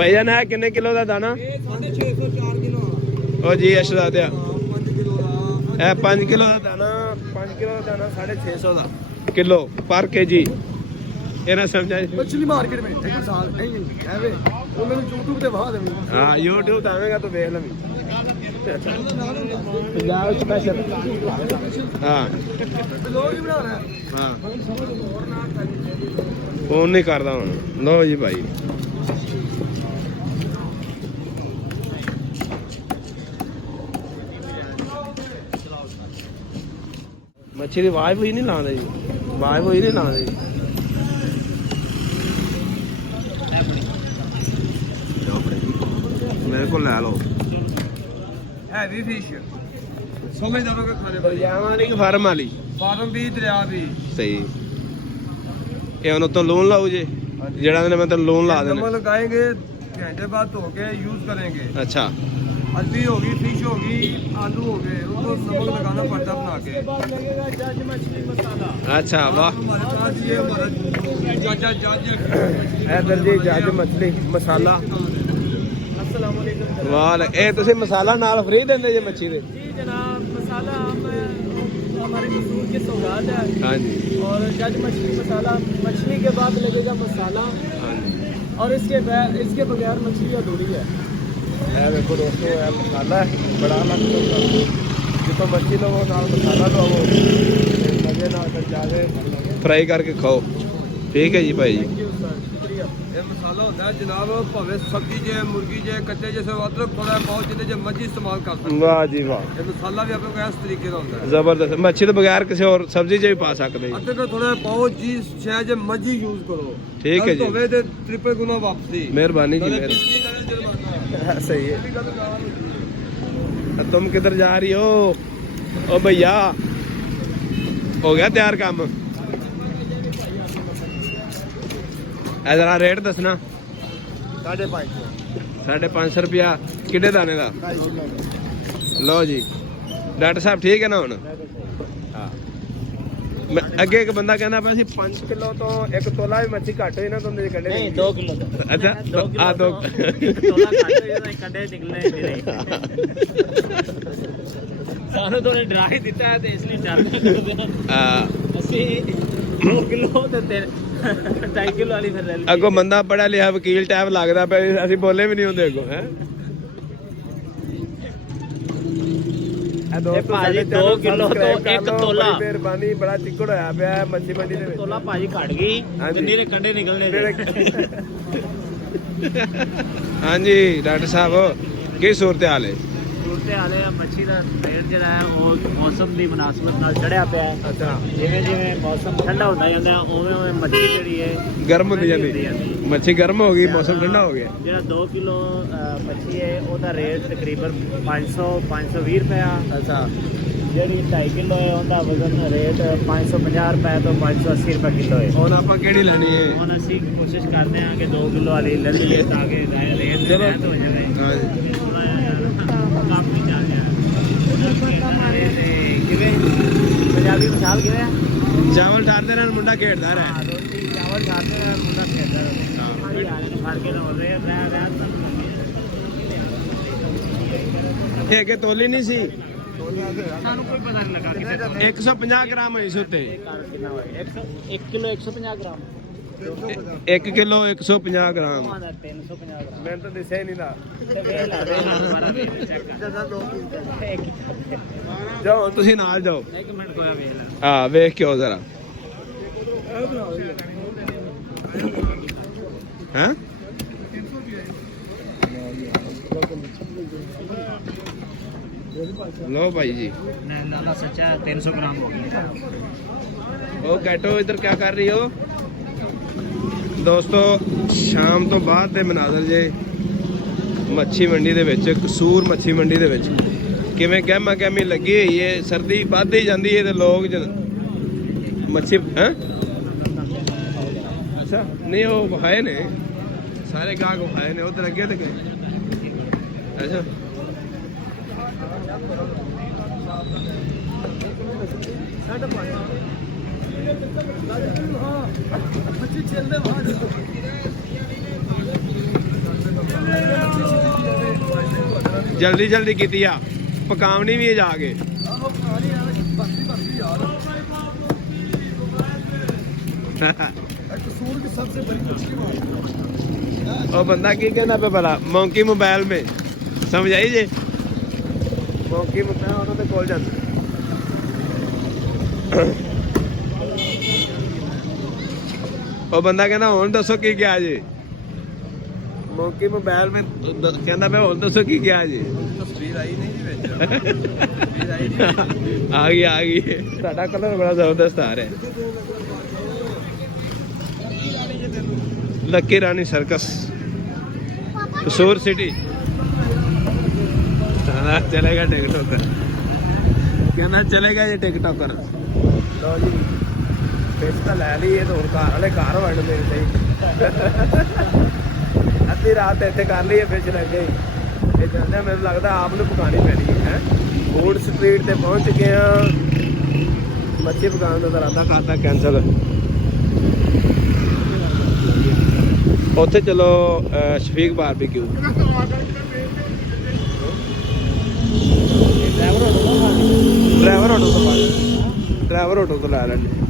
भैया ने किन्ने किलो का दाना? 650 किलो। ओ जी अशरा दिया 5 किलो का दाना, 5 किलो का दाना 650 का किलो पर केजी। ये ना समझा मछली मार्केट में एक साल नहीं है वे वो मैंने YouTube पे वहा दे। हाँ YouTube आवेगा तो देख लवी। पंजाब स्पेशल हाँ लोग ही बना रहे हैं। हाँ फोन नहीं करता हूँ। लो जी भाई मच्छी की आवाज हुई नहीं लाते जी, आवाज हुई नहीं लाते जी। मेरे को लै लो हैवी फिश समझ जाओ के खाने वाली वाली कि फार्म वाली? फार्म भी दरिया भी सही ये उन तो लोन लाओ जी जड़ा ने मतलब लोन ला देना। नमक लगाएंगे घंटे बाद धो के यूज करेंगे। अच्छा अरबी होगी, फिश होगी, आलू हो गए, उनको नमक लगाना पड़ता बना के। अच्छा वाह हमारे पास ये हमारा जज इधर जी जज मछली मसाला वाह ए तुसी मसाला नाल फ्री देंदे जे मच्छी दे? जी जनाब मसाला हमारे मसूर की सौगात है। हाँ जी और जज मछली मसाला मछली के बाद लगेगा मसाला हाँ जी और इसके बगैर मछली अधूरी है। देखो दोस्तों ये मसाला है बड़ा अलग जितो मच्छी लो नाल मसाला लो मजे नाल जाके फ्राई करके खाओ। ठीक है जी भाई जी। ये मसाला होता है जनाब भावे सब्जी जे मुर्गी जे कच्चे जैसे अदरक थोड़ा पाओ जितने जो मर्जी इस्तेमाल कर सकते। वाह जी वाह ये मसाला भी आप लोग इस तरीके का होता है जबरदस्त। मच्छी तो बगैर किसी और सब्जी च भी पा सकते हैं। अदरक थोड़ा पाओ जी शायद जो मर्जी यूज करो। ठीक है जी होवे ते ट्रिपल गुना वापसी। मेहरबानी जी सही है। तुम किधर जा रही हो ओ भैया? हो गया तैयार काम? जरा रेट दसना। 550 रुपया किड्डे दाने का? लो जी डॉक्टर साहब ठीक है ना हुन? अगे एक बंदा कहना पे 5 किलो तो 1 तोला भी मच्छी घट हुई ना तुंदे कंडे? नहीं 2 किलो। अच्छा हाँ 2 तोला घट हुई ना कंडे निकलने नहीं रहे। सानू तो डरा ही दिता है ते इसलिए डर करदे हैं। हां ਅਸੀਂ 2 किलो ਤੇ 2.5 किलो वाली फिर ले ਲਈ। अगो बंदा पढ़ा लिखा वकील टाइप लगदा पे ਅਸੀਂ बोले भी नहीं ਹੁੰਦੇ अगो हैं। ਭਾਜੀ 2 किलो तो 1 तोला ਮਿਹਰਬਾਨੀ ਬੜਾ ਚਿੱਕੜ ਹੋਇਆ ਪਿਆ ਮੱਛੀ ਮੰਡੀ ਦੇ ਵਿੱਚ। ਤੋਲਾ ਭਾਜੀ ਘਟ ਗਈ ਜਿੰਨੀ ਦੇ ਕੰਡੇ ਨਿਕਲਣੇ ਦੇ। ਹਾਂਜੀ ਡਾਕਟਰ ਸਾਹਿਬ ਕੀ ਸੂਰਤ ਹਾਲ ਹੈ? ਸੂਰਤ ਹਾਲ ਹੈ ਮੱਛੀ ਦਾ ਰੇਟ ਜਿਹੜਾ ਹੈ ਉਹ ਮੌਸਮ ਦੀ ਮੁਨਾਸਬਤ ਨਾਲ ਚੜਿਆ ਪਿਆ ਹੈ। ਅੱਛਾ ਜਿਵੇਂ ਜਿਵੇਂ ਮੌਸਮ ਠੰਡਾ ਹੁੰਦਾ ਜਾਂਦਾ ਉਵੇਂ ਉਵੇਂ ਮੱਛੀ ਜਿਹੜੀ ਹੈ ਗਰਮ ਹੁੰਦੀ ਜਾਂਦੀ ਮੱਛੀ ਗਰਮ ਹੋ ਗਈ ਮੌਸਮ ਠੰਡਾ ਹੋ ਗਿਆ। ਜਿਹੜਾ 2 ਕਿਲੋ ਮੱਛੀ ਹੈ ਉਹਦਾ ਰੇਟ ਤਕਰੀਬਨ 520 ਰੁਪਏ। ਅੱਛਾ ਜਿਹੜੀ 2.5 ਕਿਲੋ ਹੈ ਉਹਦਾ ਵਜ਼ਨ ਰੇਟ 550 ਰੁਪਏ ਤੋਂ 580 ਰੁਪਏ ਕਿਲੋ ਹੈ। ਹੁਣ ਆਪਾਂ ਕਿਹੜੀ ਲੈਣੀ ਹੈ? ਹੁਣ ਅਸੀਂ ਕੋਸ਼ਿਸ਼ ਕਰਦੇ ਹਾਂ ਕਿ 2 ਕਿਲੋ ਵਾਲੀ ਲੈ ਲਈਏ ਤਾਂ ਕਿ ਰੇਟ ਤੇ ਰਹਿਤ ਹੋ ਜਾਵੇ। ਕੰਮ ਨਹੀਂ ਚੱਲ ਰਿਹਾ ਕਿਵੇਂ ਪੰਜਾਬੀ ਮਸਾਲ ਕਿਵੇਂ ਆ? ਚਾਵਲ ਠਾਰਦੇ ਨਾਲ ਮੁੰਡਾ ਖੇਡਦਾ ਰਿਹਾ। ਹਾਂ ਰੋਟੀ ਚਾਵਲ ਖਾਦੇ ਨਾਲ ਮੁੰਡਾ ਖੇਡਦਾ ਰਿਹਾ। ਫੜ ਕੇ ਨਾ ਹੋ ਰਹੇ ਇਹ ਕਿ ਤੋਲੀ ਨਹੀਂ ਸੀ? ਸਾਨੂੰ ਕੋਈ ਪਤਾ ਨਹੀਂ ਲੱਗਾ ਕਿਤੇ 150 ਗ੍ਰਾਮ ਹੋਈ ਸੀ ਉੱਤੇ। 1 kilo 150 gram 1 kilo 150 gram 350 gram ਮੈਨੂੰ ਤਾਂ ਦਿਸਿਆ ਹੀ ਨਹੀਂ ਦਾ। ਜਾਓ ਤੁਸੀਂ ਨਾਲ ਜਾਓ। 1 ਮਿੰਟ ਕੋਇਆ ਵੇਖ ਲੈ। ਹਾਂ ਵੇਖ ਕੇ ਆਓ ਜ਼ਰਾ। हैं लो भाई जी ना सच्चा 300 ग्राम हो गया। ओ कैटो इधर क्या कर रही हो ਦੋਸਤੋ? ਸ਼ਾਮ ਤੋਂ ਬਾਅਦ ਦੇ ਮਨਾਜ਼ਰ ਜੇ ਮੱਛੀ ਮੰਡੀ ਦੇ ਵਿੱਚ, ਕਸੂਰ ਮੱਛੀ ਮੰਡੀ ਦੇ ਵਿੱਚ ਕਿਵੇਂ ਗਹਿਮਾ ਗਹਿਮੀ ਲੱਗੀ ਹੋਈ ਹੈ। ਸਰਦੀ ਵੱਧਦੀ ਜਾਂਦੀ ਹੈ ਤੇ ਲੋਕ ਮੱਛੀ ਹੈ ਅੱਛਾ ਨਹੀਂ ਉਹ ਵਿਖਾਏ ਨੇ ਸਾਰੇ ਗਾਹਕ ਵਿਖਾਏ ਨੇ ਉਧਰ ਅੱਗੇ ਤੇ ਗਏ। ਅੱਛਾ ਜਲਦੀ ਜਲਦੀ ਕੀਤੀ ਆ ਪਕਾਉਣੀ ਵੀ ਹੈ ਜਾ ਕੇ ਆਹੋ ਖਾਣੀ ਯਾਰ ਬਸਤੀ ਯਾਰ कसूर की सबसे बड़ी मछली मार ਉਹ ਬੰਦਾ ਕੀ ਕਹਿੰਦਾ ਪਿਆ ਭਲਾ ਮੌਂਕੀ ਮੋਬਾਈਲ ਮੇ ਸਮਝ ਆਈ ਜੇ ਮੌਂਕੀ ਮੋਬਾਈਲ ਉਹਨਾਂ ਦੇ ਕੋਲ ਜਾਂਦਾ ਉਹ ਬੰਦਾ ਕਹਿੰਦਾ ਹੁਣ ਦੱਸੋ ਕੀ ਕਿਹਾ ਜੀ ਮੌਂਕੀ ਮੋਬਾਈਲ ਮੇ ਕਹਿੰਦਾ ਪਿਆ ਹੁਣ ਦੱਸੋ ਕੀ ਕਿਹਾ ਜੀ तस्वीर आई नहीं जी ਵਿੱਚ तस्वीर आई नहीं ਆ ਗਈ ਤੁਹਾਡਾ ਕਲਰ ਬੜਾ ਜ਼ਬਰਦਸਤ ਆ ਰਿਹਾ ਲੱਕੀ ਰਾਣੀ ਸਰਕਸ ਕਸੂਰ ਸਿਟੀ ਚਲੇਗਾ टिकटॉकर कहना चलेगा ये टिकटॉकर लो जी फिश तो लै ली तो घर वाले घर वड़ मेरे सही अद्धी रात इतने कर ली फिश लग गई ये कहते मेरे लगता आप पकानी पैनी है फूड स्ट्रीट से पहुंच चुके हैं मच्छी पकाने का इरादा खाता कैंसल ਉੱਥੇ ਚਲੋ ਸ਼ਫੀਕ ਬਾਰਬੀਕਿਊ ਡਰਾਈਵਰ ਆਟੋ ਤੋਂ ਲੈ ਲੈਂਦੇ